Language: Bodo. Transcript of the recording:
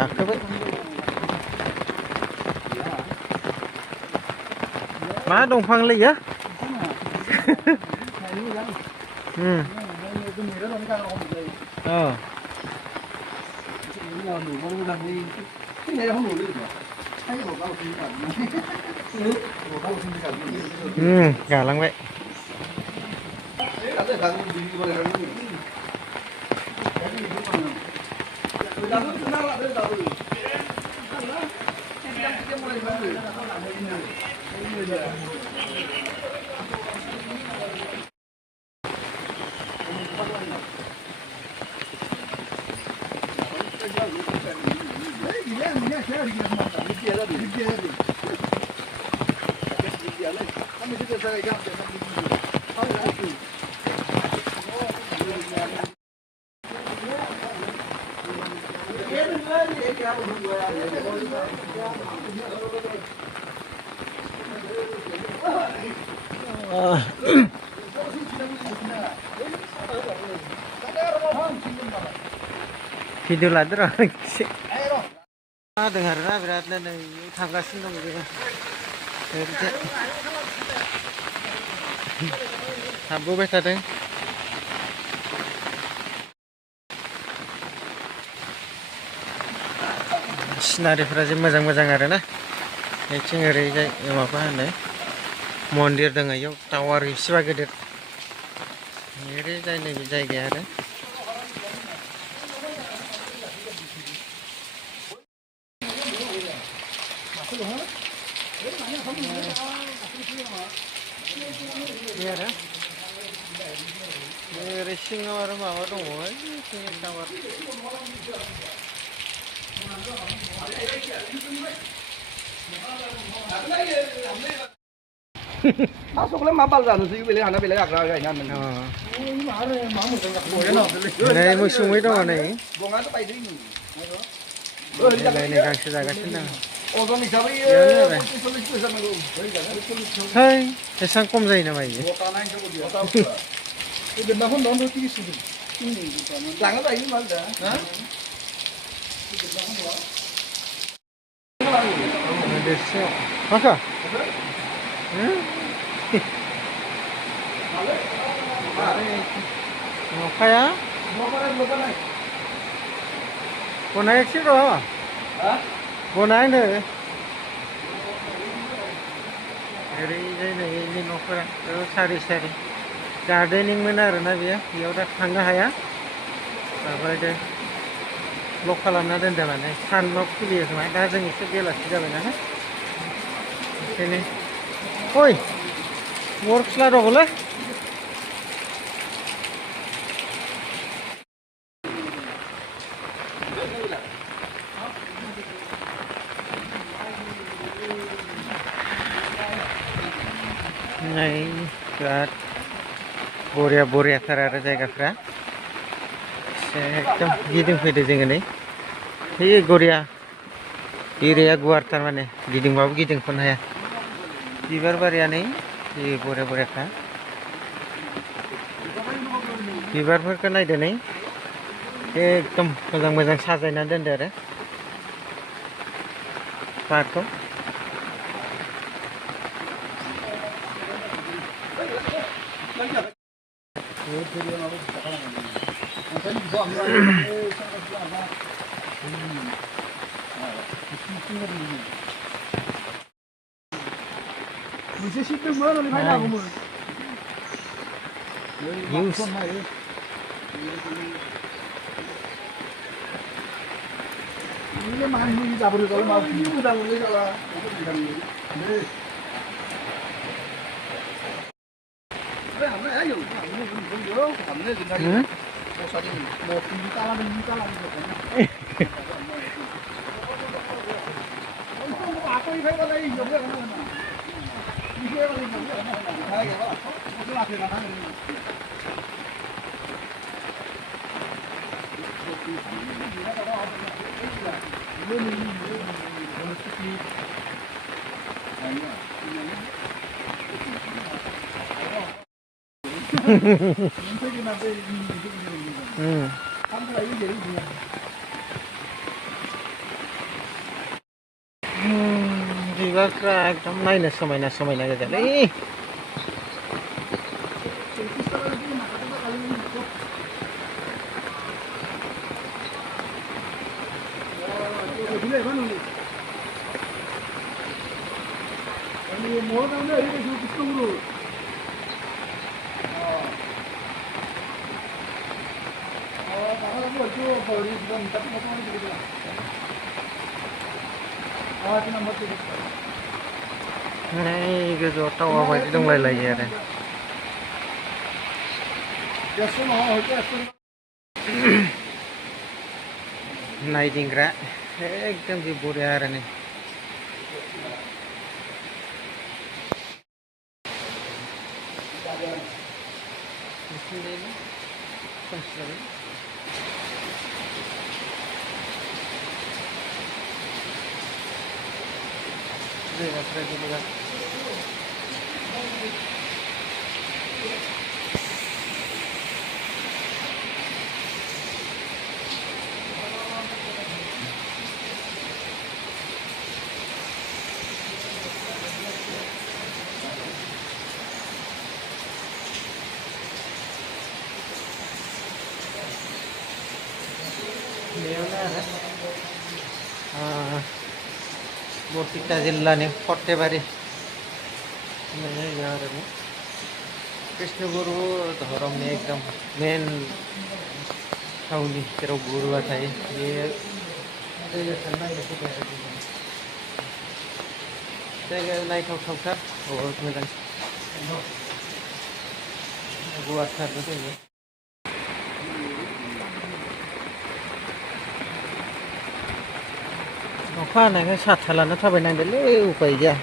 गाखोबाय मा दंफांलै इयो गालांबाय भिडिअ लादो र' एसे हादों आरोना बिरादनो नै थांगासिनो दं जोङो ओरैजाय हाबबोबाय थादों सिनारिफोरा जे मोजां मोजां आरोना बेथिं ओरैजाय माबा होनो मन्दिर दङ इयाव टावार एसेबा गिदिर ओरैजाय नैबे जायगाया आरो ओरै सिङाव आरो माबा दङ tower masuklah mapal dah, nusi beli anak beli agak agak nyaman. Này một số mấy đó này. Bông ăn bay đi. Này này càng sẽ ra cái thế nào? Ô con đi sao đi? Thôi, cái sang công gì nào mày? Cái bên đó không đón được cái gì. Làng ở đây mà đã. Hả? 됐어. 아까. 응? 뭐야? 보나야 싫어. 보나야. ओरैजाय न'फोरा सारि सारि गार्देनिंमोन आरोना बेयो बेयाव दा थांनो हाया माबायदि ब्लक खालामना दोनदों माने सानाव खुलियो खोमा दा जों एसे बेलासि जाबाय नालाय ओंखायनो ओइ वर्कस्ला दङलै नै बिराद बरिया बरियाथार आरो जायगाफ्रा एकदम गिदिंफैदो जोङो नै बे गरिया एरिया गुवार थारमाने गिदिंबाबो गिदिंख'नो हाया बिबार बारिया नै जि बरिया बरियाखा बिबारफोरखौ नायदो नै एकदम मोजां मोजां साजायना दोनदो आरो पार्कखौ Bisa situ mana nih ada kamu? News. Ini mah ini 잡으려 kalau mau ini udah mulai kalau 네. 그래 안 해. 아유. 이거 안 내. 그냥 뭐 사진 뭐 따라는 거 아까 이 회가 나 이거 왜 그러나? 이 회가 이거 왜 그러나? 하게 봐. 무슨 앞에 가나? बिबारफ्रा एकदम नायनो समायना समायना गोजालै गोजौआव टावा बायदि दंलायलायो आरो नायदिंग्रा एकदम जि बरिया आरो नै जायगाफ्रा जेनेबा बरपेटा जिल्लानि फतेबारि होननाय जायगा आरो कृष्णगुरु धोरोमनि एकदम मेन थावनि जेराव गुरुआ थायो बे जायगाखौ नायनो फैदों आरो जायगाया नायथावथावथार बहुद मोजां गुवारथारबो जायो अखा हानायखाय साथा लाना थाबायनांदोंलै उपाय गैया